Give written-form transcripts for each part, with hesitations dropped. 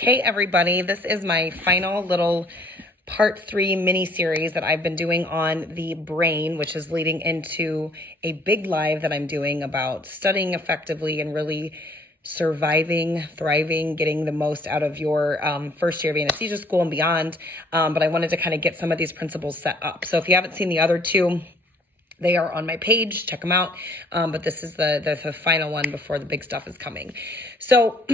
Okay, everybody, this is my final little part 3 mini series that I've been doing on the brain, which is leading into a big live that I'm doing about studying effectively and really surviving, thriving, getting the most out of your first year of anesthesia school and beyond. But I wanted to kind of get some of these principles set up. So if you haven't seen the other two, they are on my page. Check them out. But this is the final one before the big stuff is coming. So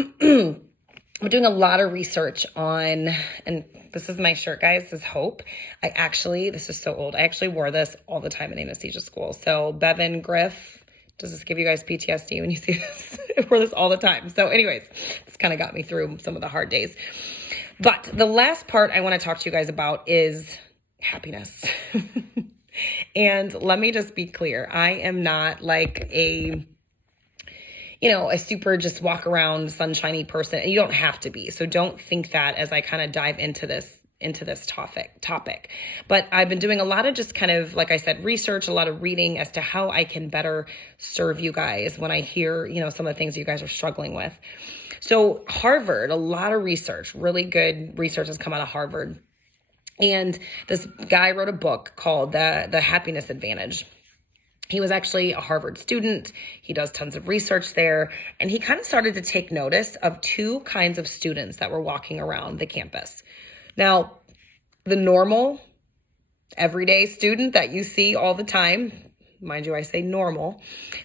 I'm doing a lot of research on, and this is my shirt, guys. This is Hope. This is so old. I actually wore this all the time in anesthesia school. So Bevan Griff, does this give you guys PTSD when you see this? I wore this all the time. So anyways, this kind of got me through some of the hard days. But the last part I want to talk to you guys about is happiness. And let me just be clear. I am not like a super just walk around sunshiny person. And you don't have to be. So don't think that as I kind of dive into this topic. But I've been doing a lot of just kind of, like I said, research, a lot of reading as to how I can better serve you guys when I hear, some of the things you guys are struggling with. So Harvard, a lot of research, really good research has come out of Harvard. And this guy wrote a book called The Happiness Advantage. He was actually a Harvard student. He does tons of research there. And he kind of started to take notice of two kinds of students that were walking around the campus. Now, the normal, everyday student that you see all the time, mind you, I say normal,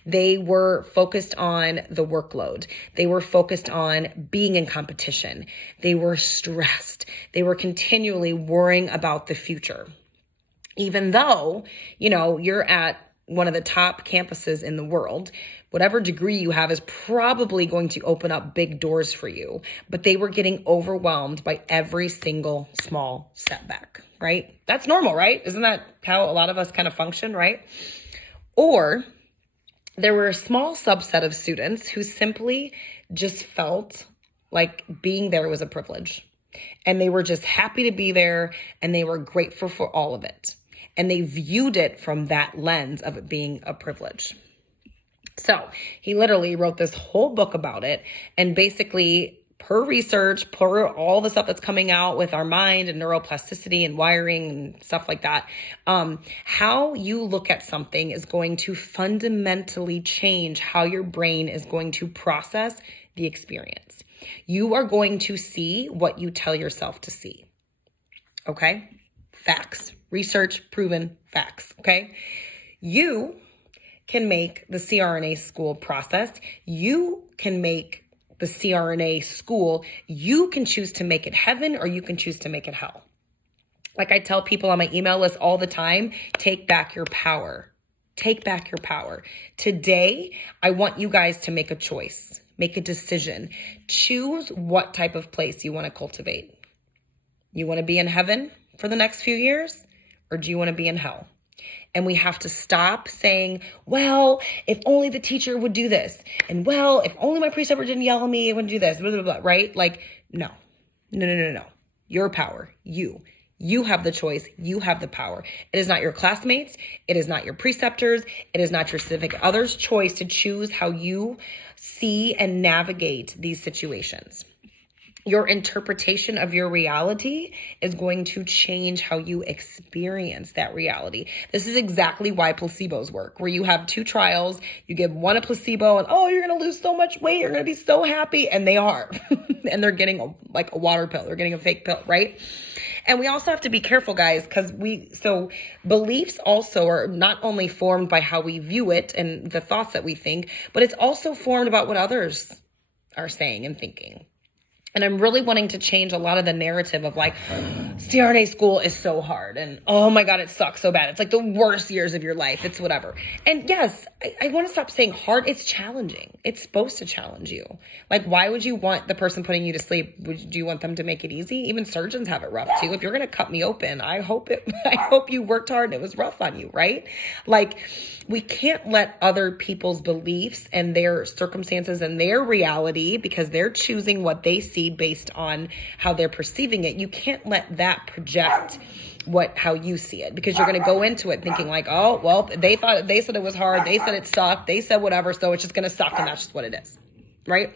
they were focused on the workload. They were focused on being in competition. They were stressed. They were continually worrying about the future. Even though, you're at one of the top campuses in the world, whatever degree you have is probably going to open up big doors for you. But they were getting overwhelmed by every single small setback, right? That's normal, right? Isn't that how a lot of us kind of function, right? Or there were a small subset of students who simply just felt like being there was a privilege. And they were just happy to be there and they were grateful for all of it. And they viewed it from that lens of it being a privilege. So he literally wrote this whole book about it. And basically, per research, per all the stuff that's coming out with our mind and neuroplasticity and wiring and stuff like that, how you look at something is going to fundamentally change how your brain is going to process the experience. You are going to see what you tell yourself to see. Okay? Facts. Research, proven facts, okay? You can make the CRNA School process. You can make the CRNA School. You can choose to make it heaven or you can choose to make it hell. Like I tell people on my email list all the time, take back your power. Take back your power. Today, I want you guys to make a choice, make a decision. Choose what type of place you want to cultivate. You want to be in heaven for the next few years? Or do you want to be in hell? And we have to stop saying, well, if only the teacher would do this. And well, if only my preceptor didn't yell at me, I wouldn't do this, blah, blah, blah, right? Like, no. Your power, you have the choice. You have the power. It is not your classmates. It is not your preceptors. It is not your civic others' choice to choose how you see and navigate these situations. Your interpretation of your reality is going to change how you experience that reality. This is exactly why placebos work, where you have two trials, you give one a placebo and, oh, you're going to lose so much weight, you're going to be so happy. And they are. And they're getting a water pill. They're getting a fake pill, right? And we also have to be careful, guys, because beliefs also are not only formed by how we view it and the thoughts that we think, but it's also formed about what others are saying and thinking. And I'm really wanting to change a lot of the narrative of like, CRNA school is so hard. And oh my God, it sucks so bad. It's like the worst years of your life. It's whatever. And yes, I want to stop saying hard. It's challenging. It's supposed to challenge you. Like, why would you want the person putting you to sleep? Do you want them to make it easy? Even surgeons have it rough too. If you're going to cut me open, I hope you worked hard and it was rough on you, right? Like, we can't let other people's beliefs and their circumstances and their reality, because they're choosing what they see based on how they're perceiving it. You can't let that project how you see it, because you're going to go into it thinking like, oh, well, they said it was hard. They said it sucked. They said whatever. So it's just going to suck. And that's just what it is. Right.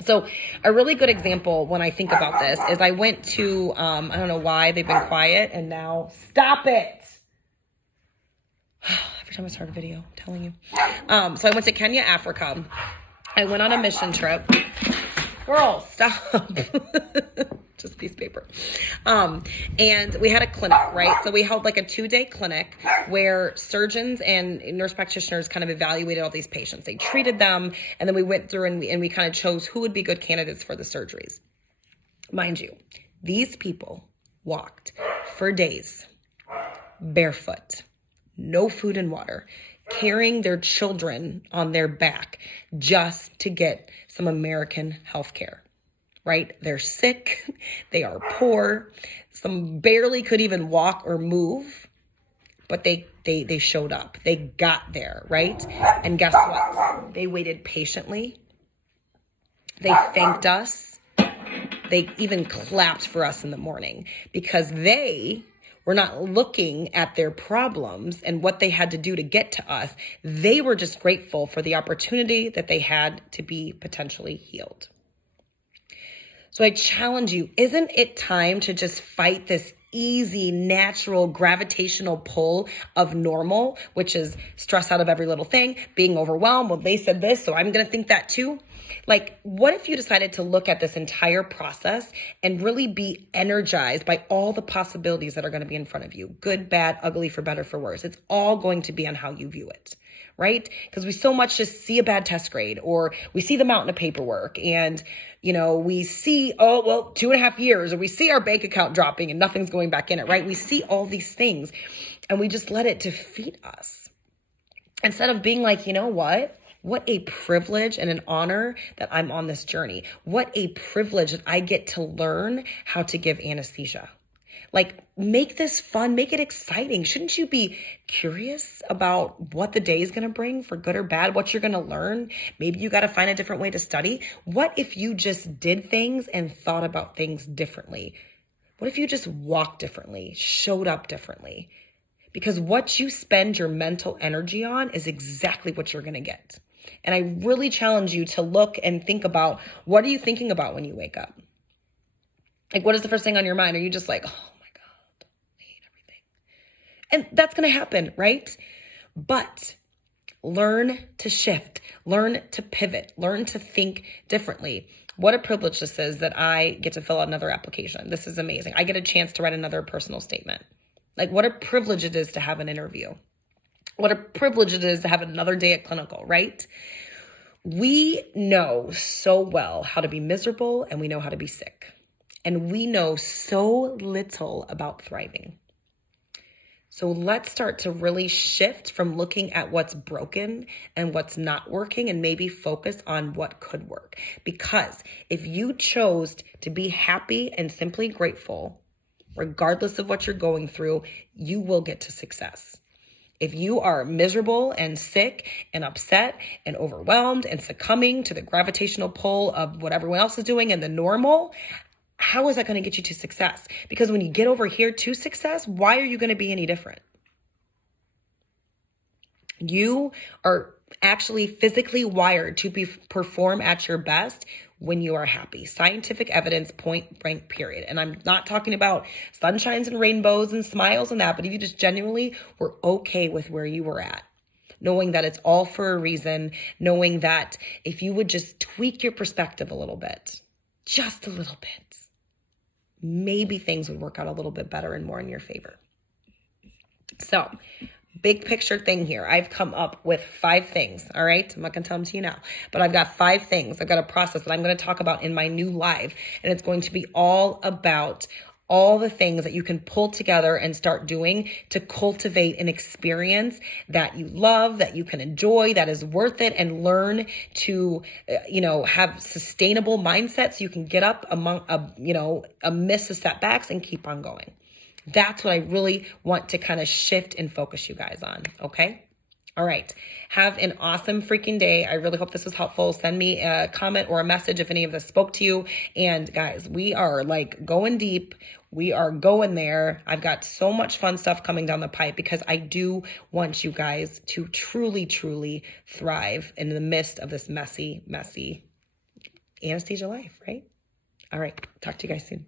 So a really good example when I think about this is I went to, I don't know why they've been quiet and now stop it. Every time I start a video, I'm telling you. So I went to Kenya, Africa. I went on a mission trip. Girl, stop. Just a piece of paper. And we had a clinic, right? So we held like a 2-day clinic where surgeons and nurse practitioners kind of evaluated all these patients. They treated them, and then we went through and we kind of chose who would be good candidates for the surgeries. Mind you, these people walked for days, barefoot, no food and water, carrying their children on their back just to get some American health care, right? They're sick, they are poor, some barely could even walk or move, but they showed up, they got there, right? And guess what? They waited patiently, they thanked us, they even clapped for us in the morning because they were not looking at their problems and what they had to do to get to us. They were just grateful for the opportunity that they had to be potentially healed. So I challenge you, isn't it time to just fight this easy, natural, gravitational pull of normal, which is stress out of every little thing, being overwhelmed? Well, they said this, so I'm going to think that too. Like, what if you decided to look at this entire process and really be energized by all the possibilities that are going to be in front of you? Good, bad, ugly, for better, for worse. It's all going to be on how you view it, right? Because we so much just see a bad test grade, or we see the mountain of paperwork, and we see, 2.5 years, or we see our bank account dropping and nothing's going back in it, right? We see all these things and we just let it defeat us. Instead of being like, you know what? What a privilege and an honor that I'm on this journey. What a privilege that I get to learn how to give anesthesia. Like, make this fun, make it exciting. Shouldn't you be curious about what the day is going to bring, for good or bad, what you're going to learn? Maybe you got to find a different way to study. What if you just did things and thought about things differently? What if you just walked differently, showed up differently? Because what you spend your mental energy on is exactly what you're going to get. And I really challenge you to look and think about, what are you thinking about when you wake up? Like, what is the first thing on your mind? Are you just like, oh my God, I hate everything? And that's going to happen, right? But learn to shift, learn to pivot, learn to think differently. What a privilege this is that I get to fill out another application. This is amazing. I get a chance to write another personal statement. Like, what a privilege it is to have an interview. What a privilege it is to have another day at clinical, right? We know so well how to be miserable, and we know how to be sick. And we know so little about thriving. So let's start to really shift from looking at what's broken and what's not working, and maybe focus on what could work. Because if you chose to be happy and simply grateful, regardless of what you're going through, you will get to success. If you are miserable and sick and upset and overwhelmed and succumbing to the gravitational pull of what everyone else is doing and the normal, how is that going to get you to success? Because when you get over here to success, why are you going to be any different? You are actually physically wired to perform at your best when you are happy. Scientific evidence, point blank, period. And I'm not talking about sunshines and rainbows and smiles and that, but if you just genuinely were okay with where you were at, knowing that it's all for a reason, knowing that if you would just tweak your perspective a little bit, just a little bit, maybe things would work out a little bit better and more in your favor. So, big picture thing here. I've come up with 5 things, all right? I'm not going to tell them to you now, but I've got 5 things. I've got a process that I'm going to talk about in my new live, and it's going to be all about all the things that you can pull together and start doing to cultivate an experience that you love, that you can enjoy, that is worth it, and learn to, have sustainable mindsets so you can get up amidst the setbacks and keep on going. That's what I really want to kind of shift and focus you guys on, okay? All right. Have an awesome freaking day. I really hope this was helpful. Send me a comment or a message if any of this spoke to you. And guys, we are like going deep. We are going there. I've got so much fun stuff coming down the pipe because I do want you guys to truly, truly thrive in the midst of this messy anesthesia life, right? All right. Talk to you guys soon.